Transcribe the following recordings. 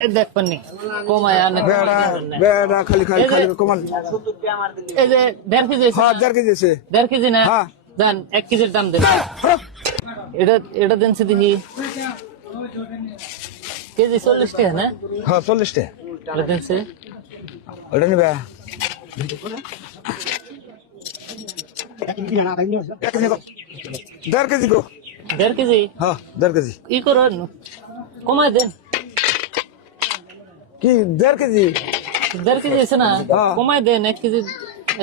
দেখ পাননি কমায় আনে বেড়া বেড়া খালি খালি খালি কমান এই যে 1.5 কেজি হ্যাঁ 1.5 কেজি আছে 1.5 কেজি না হ্যাঁ। দেন 1 কেজির দাম দেন এটা এটা দেন সে দেখি কেজি 40 টাকা না হ্যাঁ 40 টা এটা দেন সে ওটা নিবে 1 কেজি 1.5 কেজি গো 1.5 কেজি হ্যাঁ 1.5 কেজি ই করো কমায় দেন কি 1.5 কেজি 1.5 কেজি আছে না হ্যাঁ। কমায় দেন 1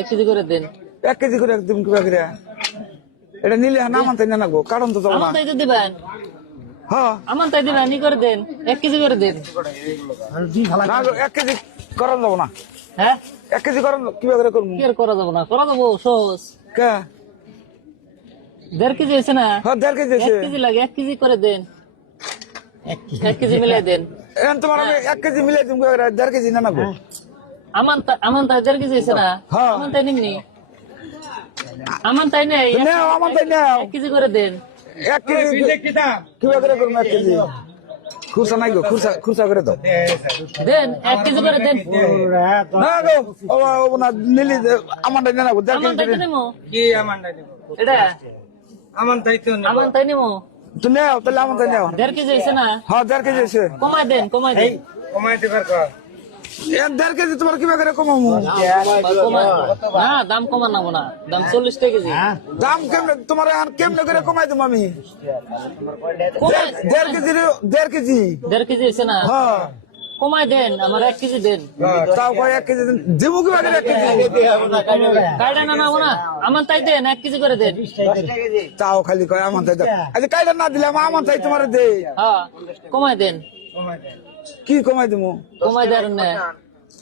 কেজি করে দেন 1 কেজি করে একদম কি বাকি এটা নিলে না মানতে না গো কারণ তো যাবো আমার না তাই তো দিবেন হ্যাঁ আমার তাই দিবেন ই করে দেন 1 কেজি করে দেন না গো 1 কেজি করান যাবো না হ্যাঁ 1 কেজি করান কি করে করবো কি আর করা যাবো না করা যাবো সহজ কে 1.5 কেজি আছে না হ্যাঁ 1.5 কেজি 1 আছে কেজি লাগে 1 কেজি করে দেন 1 কেজি মিলাই দেন এখন তোমার আমি 1 কেজি মিলাই তুমি 1.5 কেজি না গো আমার তাই 1.5 কেজি আছে না হ্যাঁ। আমার তাই নিমনি আমার তাই নেই নাও আমার তাই নাও 1 কেজি করে দেন 1 কেজি কি করে করবো 1 কেজি খুরসা নাই গো খুরসা করে দাও দেন 1 কেজি করে দেন না গো ও না নিলি আমার তাই না গো 1.5 আমার তাই কেজি নিমো কি আমানটা দেব এটা আমান তাই তো নেব আমার তাই নিমো তুমি নাও তাহলে আমার তাই নাও 1.5 কেজি আছে না হ্যাঁ 1.5 কেজি আছে কমাই দেন কমাই দিবার কর 1.5 কেজি তোমার কি করে কমামু না দাম কমানো না দাম 40 টাকা কেজি দাম কেমনে তোমার আর কেমনে করে কমাই দেবো আমি কমাই- 1.5 কেজি 1.5 কেজি 1.5 কেজি আছে না হ্যাঁ কমাই দেন আমার 1 কেজি দেন তাও কয় 1 কেজি দেবো কি বাকি 1 কেজি কাইডা না নাও না আমার তাই দেন 1 কেজি করে দেন তাও খালি কয় আমার তাই দাও আচ্ছা কাইটা না দিলে আমার তাই তোমার দে হ্যাঁ কমাই দেন কমাই দে কি কমাই দেবো কমাই দেন না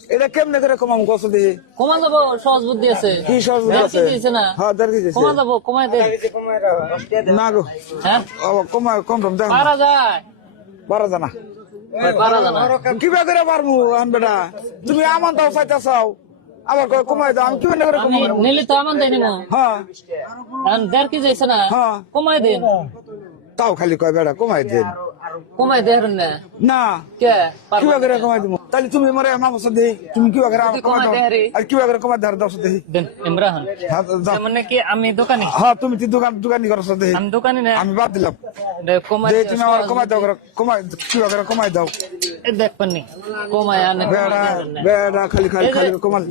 এটা কেমনে করে কমামু কত দিয়ে কমা যাবো সহজ বুদ্ধি আছে কি সহজ বুদ্ধি 1.5 আছে? কেজি আছে না হ্যাঁ 1.5 কেজি আছে কমা যাবো কমাই দেন এই যে কমাই রাখ না গো হ্যাঁ কমাই কম কম দাম পারা যায় 12 জানা পারা যায় না কি করে পারমু আন বেটা তুমি আমার দাও চাইতা চাও আবার কয় কমাই দাও আমি কি করে আমি কমাবো নিলে তো আমার তাই নিবো হ্যাঁ আর 1.5 কেজি আছে না হ্যাঁ। কমাই দেন তাও খালি কয় বেটা কমাই দেন কমাই দেন না না কে কি করে কমাই দেবো তাহলে তুমি মরে আমার বসে দেই তুমি কি করে কমাই কমাই দাও দেয় রে। আর কি করে কমাই দাও দাও দেই দেন ইমরান হ্যাঁ যাও। মানে কি আমি দোকানে হ্যাঁ তুমি তো দোকানি করছ দেই আমি দোকানে না আমি বাদ দিলাম কমাই যে তুমি আমার কমাই দাও কমাই কি করে কমাই দাও দেখ পাননি কমায় আনে বেড়া বেড়া খালি খালি খালি কমান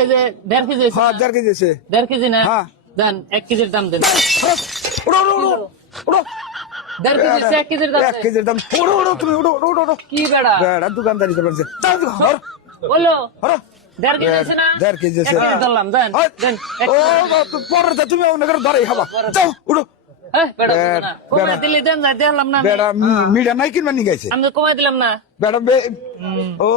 এই যে 1.5 কেজি আছে হ্যাঁ 1.5 কেজি আছে 1.5 কেজি না হ্যাঁ। দেন 1 কেজির দাম দেন উড়ো উড়ো উড়ো উড়ো 1.5 কেজি আছে 1 কেজির দাম 1 দেন কেজির দাম উড়ো উড়ো তুমি উড়ো উড়ো উড়ো কি বেড়া বেড়া দোকানদারি করবেন যে যাও হর বলো হর 1.5 কেজি আছে না 1.5 কেজি আছে 1 কেজি ধরলাম দেন দেন ও পরে তুমি অন্য করে ধরে খাবা যাও উড়ো বেড়া বেড়া, না কমাই দিলে দেন যাই দিলাম না আমি। বেড়া মিডিয়া নাই কিনবা নি গাইছে আমি তো কমাই দিলাম না বেড়া ও